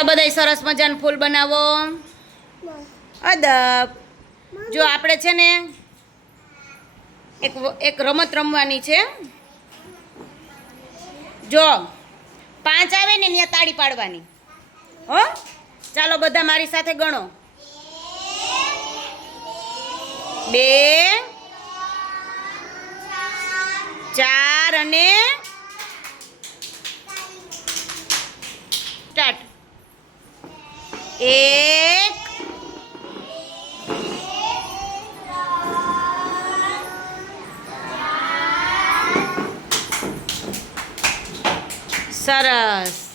ચાલો બધાય સરસ મજાનું ફૂલ બનાવો. અદબ. જો આપણે છે ને એક રમત રમવાની છે. જો 5 આવે ને ત્યાં તાળી પાડવાની. હો, ચાલો બધા મારી સાથે ગણો. 2 4 અને સ્ટાર્ટ. 1 સરસ.